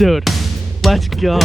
Dude, let's go.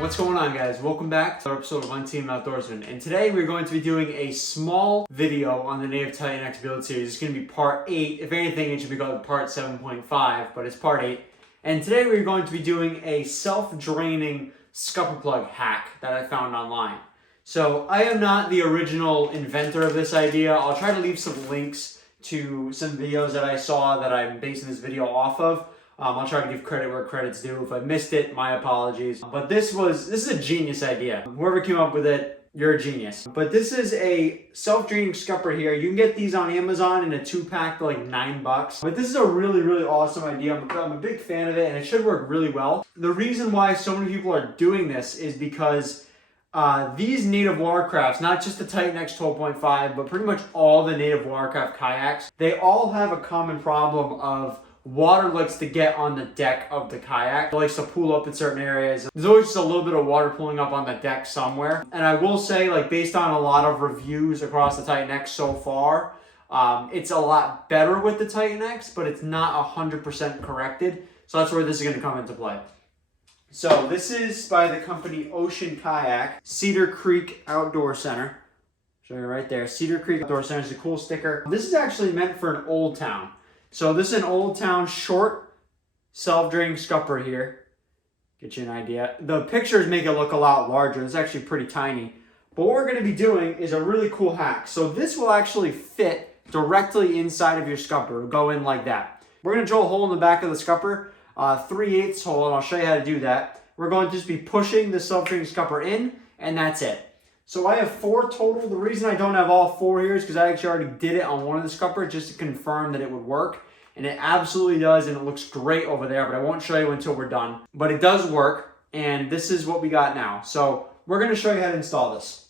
What's going on, guys? Welcome back to another episode of Untamed Outdoorsmen, and today we're going to be doing a small video on the Native Titan X build series. It's going to be part 8. If anything, it should be called part 7.5, but it's part 8. And today we're going to be doing a self-draining scupper plug hack that I found online. So I am not the original inventor of this idea. I'll try to leave some links to some videos that I saw that I'm basing this video off of. I'll try to give credit where credit's due. If I missed it, my apologies. But this is a genius idea. Whoever came up with it, you're a genius. But this is a self-draining scupper here. You can get these on Amazon in a 2-pack for like $9. But this is a really, really awesome idea. I'm a big fan of it, and it should work really well. The reason why so many people are doing this is because these native watercrafts, not just the Titan X 12.5, but pretty much all the native watercraft kayaks, they all have a common problem of water likes to get on the deck of the kayak. It likes to pool up in certain areas. There's always just a little bit of water pooling up on the deck somewhere. And I will say, like, based on a lot of reviews across the Titan X so far, it's a lot better with the Titan X, but it's not 100% corrected. So that's where this is going to come into play. So this is by the company Ocean Kayak, Cedar Creek Outdoor Center. Show you right there. Cedar Creek Outdoor Center is a cool sticker. This is actually meant for an old town. So this is an old town short self-draining scupper here. Get you an idea. The pictures make it look a lot larger. It's actually pretty tiny. But what we're going to be doing is a really cool hack. So this will actually fit directly inside of your scupper. It'll go in like that. We're going to drill a hole in the back of the scupper, 3/8 hole, and I'll show you how to do that. We're going to just be pushing the self-draining scupper in, and that's it. So I have 4 total. The reason I don't have all 4 here is because I actually already did it on one of the scuppers just to confirm that it would work. And it absolutely does, and it looks great over there, but I won't show you until we're done. But it does work, and this is what we got now. So we're going to show you how to install this.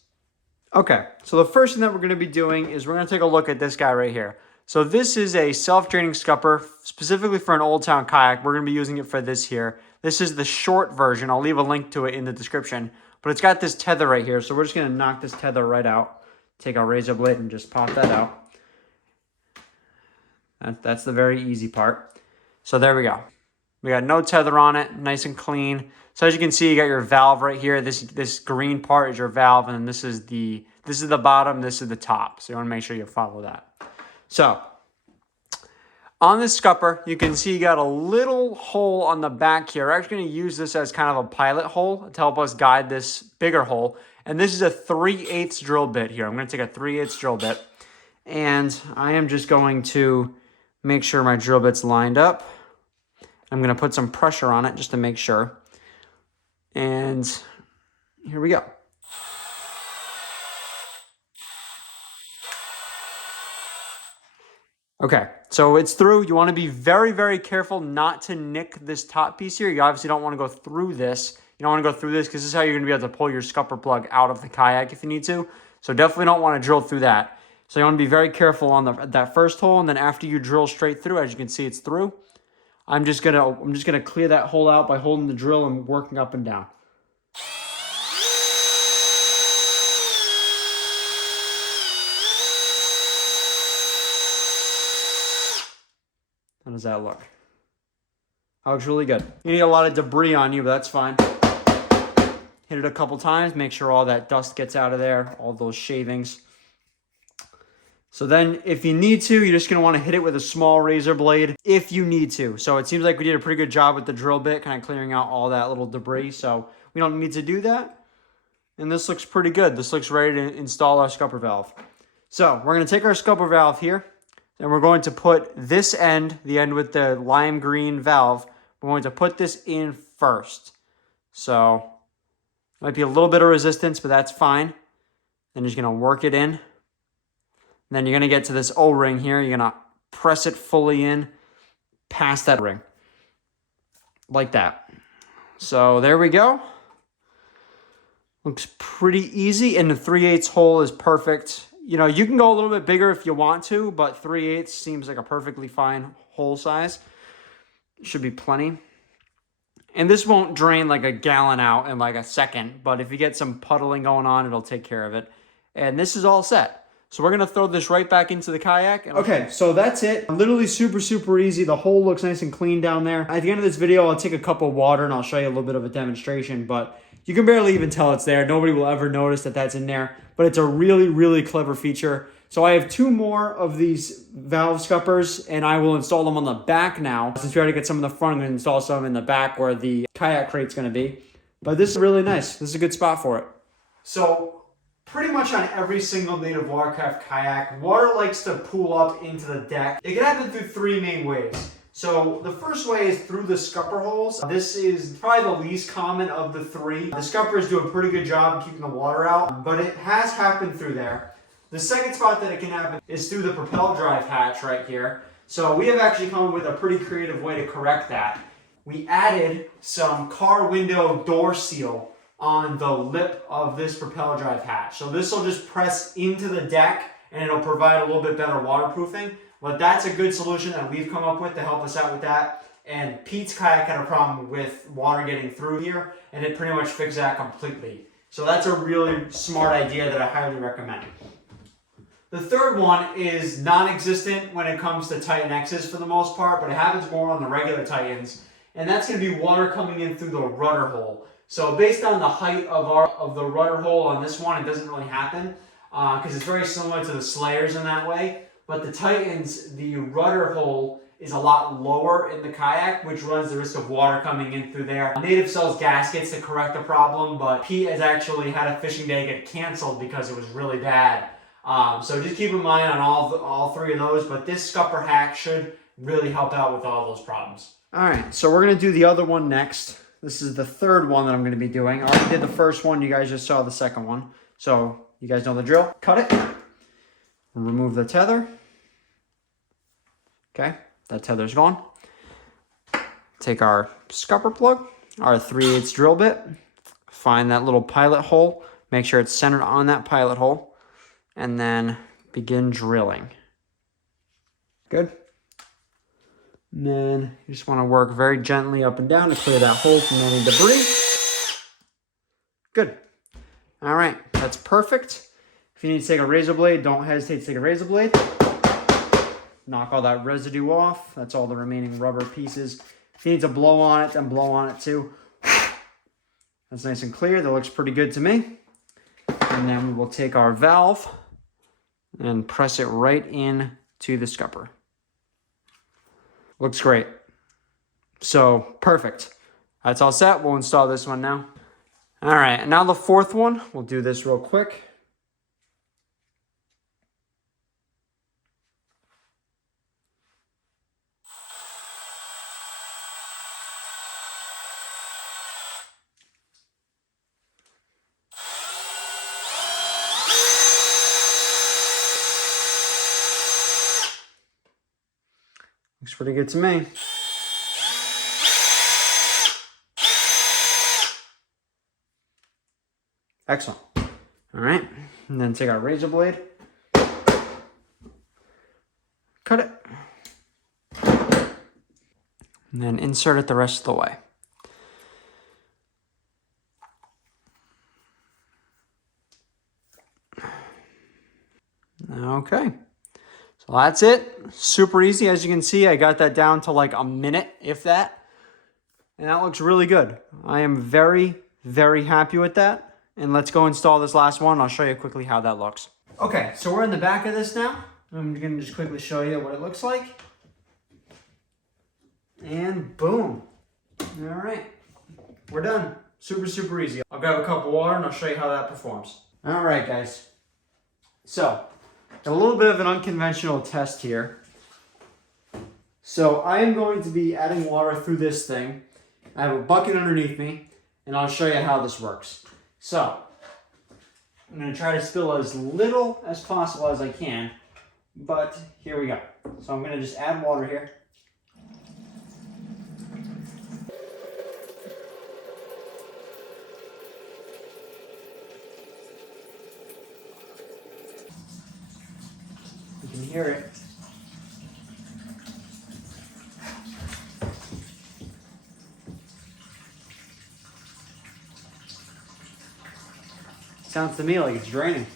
Okay, so the first thing that we're going to be doing is we're going to take a look at this guy right here. So this is a self-draining scupper, specifically for an Old Town kayak. We're going to be using it for this here. This is the short version. I'll leave a link to it in the description. But it's got this tether right here, so we're just going to knock this tether right out. Take our razor blade and just pop that out. That's the very easy part. So there we go. We got no tether on it, nice and clean. So as you can see, you got your valve right here. This green part is your valve, and then this is the bottom, this is the top. So you want to make sure you follow that. So on this scupper, you can see you got a little hole on the back here. We're actually going to use this as kind of a pilot hole to help us guide this bigger hole. And this is a 3/8 drill bit here. I'm going to take a 3/8 drill bit, and I am just going to make sure my drill bit's lined up. I'm going to put some pressure on it just to make sure. And here we go. Okay, so it's through. You want to be very, very careful not to nick this top piece here. You obviously don't want to go through this. You don't want to go through this because this is how you're going to be able to pull your scupper plug out of the kayak if you need to. So definitely don't want to drill through that. So you want to be very careful on that first hole, and then after you drill straight through, as you can see, it's through. I'm just gonna clear that hole out by holding the drill and working up and down. How does that look? That looks really good. You need a lot of debris on you, but that's fine. Hit it a couple times, make sure all that dust gets out of there, all those shavings. So then if you need to, you're just going to want to hit it with a small razor blade if you need to. So it seems like we did a pretty good job with the drill bit, kind of clearing out all that little debris. So we don't need to do that. And this looks pretty good. This looks ready to install our scupper valve. So we're going to take our scupper valve here, and we're going to put this end, the end with the lime green valve, we're going to put this in first. So might be a little bit of resistance, but that's fine. Then you're just going to work it in. And then you're going to get to this O-ring here. You're going to press it fully in past that ring. Like that. So there we go. Looks pretty easy. And the 3/8 hole is perfect. You know, you can go a little bit bigger if you want to, but 3/8 seems like a perfectly fine hole size. Should be plenty. And this won't drain like a gallon out in like a second, but if you get some puddling going on, it'll take care of it. And this is all set. So we're gonna throw this right back into the kayak. Okay, so that's it. Literally super, super easy. The hole looks nice and clean down there. At the end of this video, I'll take a cup of water and I'll show you a little bit of a demonstration, but you can barely even tell it's there. Nobody will ever notice that that's in there, but it's a really, really clever feature. So I have 2 more of these valve scuppers, and I will install them on the back now. Since we already got some in the front, I'm gonna install some in the back where the kayak crate's gonna be. But this is really nice. This is a good spot for it. So pretty much on every single native Watercraft kayak, water likes to pool up into the deck. It can happen through 3 main ways. So the first way is through the scupper holes. This is probably the least common of the 3. The scuppers do a pretty good job keeping the water out, but it has happened through there. The second spot that it can happen is through the propel drive hatch right here. So we have actually come up with a pretty creative way to correct that. We added some car window door seal on the lip of this propel drive hatch. So this will just press into the deck and it'll provide a little bit better waterproofing. But that's a good solution that we've come up with to help us out with that. And Pete's kayak had a problem with water getting through here, and it pretty much fixed that completely. So that's a really smart idea that I highly recommend. The third one is non-existent when it comes to Titan X's for the most part, but it happens more on the regular Titans. And that's going to be water coming in through the rudder hole. So based on the height of the rudder hole on this one, it doesn't really happen because it's very similar to the Slayers in that way. But the Titans, the rudder hole is a lot lower in the kayak, which runs the risk of water coming in through there. Native sells gaskets to correct the problem, but Pete has actually had a fishing day get canceled because it was really bad. So just keep in mind on all 3 of those, but this scupper hack should really help out with all those problems. All right, so we're gonna do the other one next. This is the 3rd one that I'm gonna be doing. I already did the first one, you guys just saw the second one. So you guys know the drill. Cut it, remove the tether. Okay, that tether's gone. Take our scupper plug, our 3/8 drill bit, find that little pilot hole, make sure it's centered on that pilot hole, and then begin drilling. Good. And then you just want to work very gently up and down to clear that hole from any debris. Good. All right, that's perfect. If you need to take a razor blade, don't hesitate to take a razor blade. Knock all that residue off. That's all the remaining rubber pieces. If you need to blow on it, then blow on it too. That's nice and clear. That looks pretty good to me. And then we will take our valve and press it right in to the scupper. Looks great. So, perfect. That's all set. We'll install this one now. All right, now the 4th one. We'll do this real quick. Looks pretty good to me. Excellent. All right, and then take our razor blade, cut it, and then insert it the rest of the way. Okay. So that's it. Super easy. As you can see, I got that down to like a minute, if that. And that looks really good. I am very, very happy with that. And let's go install this last one. I'll show you quickly how that looks. Okay, so we're in the back of this now. I'm gonna just quickly show you what it looks like. And boom. All right, we're done. Super, super easy. I'll grab a cup of water and I'll show you how that performs. All right, guys. So, a little bit of an unconventional test here. So I am going to be adding water through this thing. I have a bucket underneath me, and I'll show you how this works. So, I'm going to try to spill as little as possible as I can, but here we go. So I'm going to just add water here. hear it. Sounds to me like it's draining.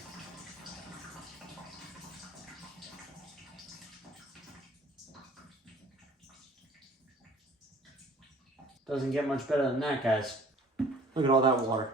Doesn't get much better than that, guys. Look at all that water.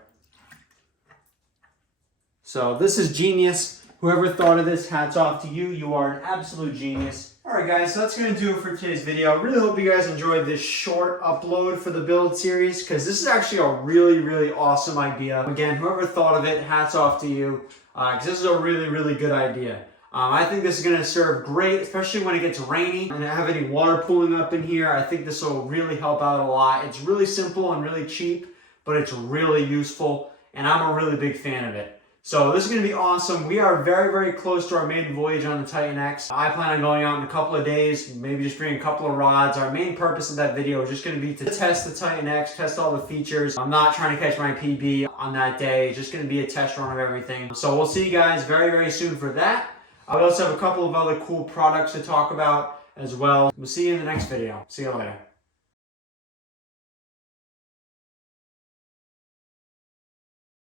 So this is genius. Whoever thought of this, hats off to you. You are an absolute genius. Alright guys, so that's going to do it for today's video. I really hope you guys enjoyed this short upload for the build series, because this is actually a really awesome idea. Again, whoever thought of it, hats off to you, because this is a really good idea. I think this is going to serve great, especially when it gets rainy and I have any water pooling up in here. I think this will really help out a lot. It's really simple and really cheap, but it's really useful, and I'm a really big fan of it. So this is going to be awesome. We are very close to our maiden voyage on the Titan X. I plan on going out in a couple of days, maybe just bring a couple of rods. Our main purpose of that video is just going to be to test the Titan X, test all the features. I'm not trying to catch my PB on that day. It's just going to be a test run of everything. So we'll see you guys very soon for that. I also have a couple of other cool products to talk about as well. We'll see you in the next video. See you later.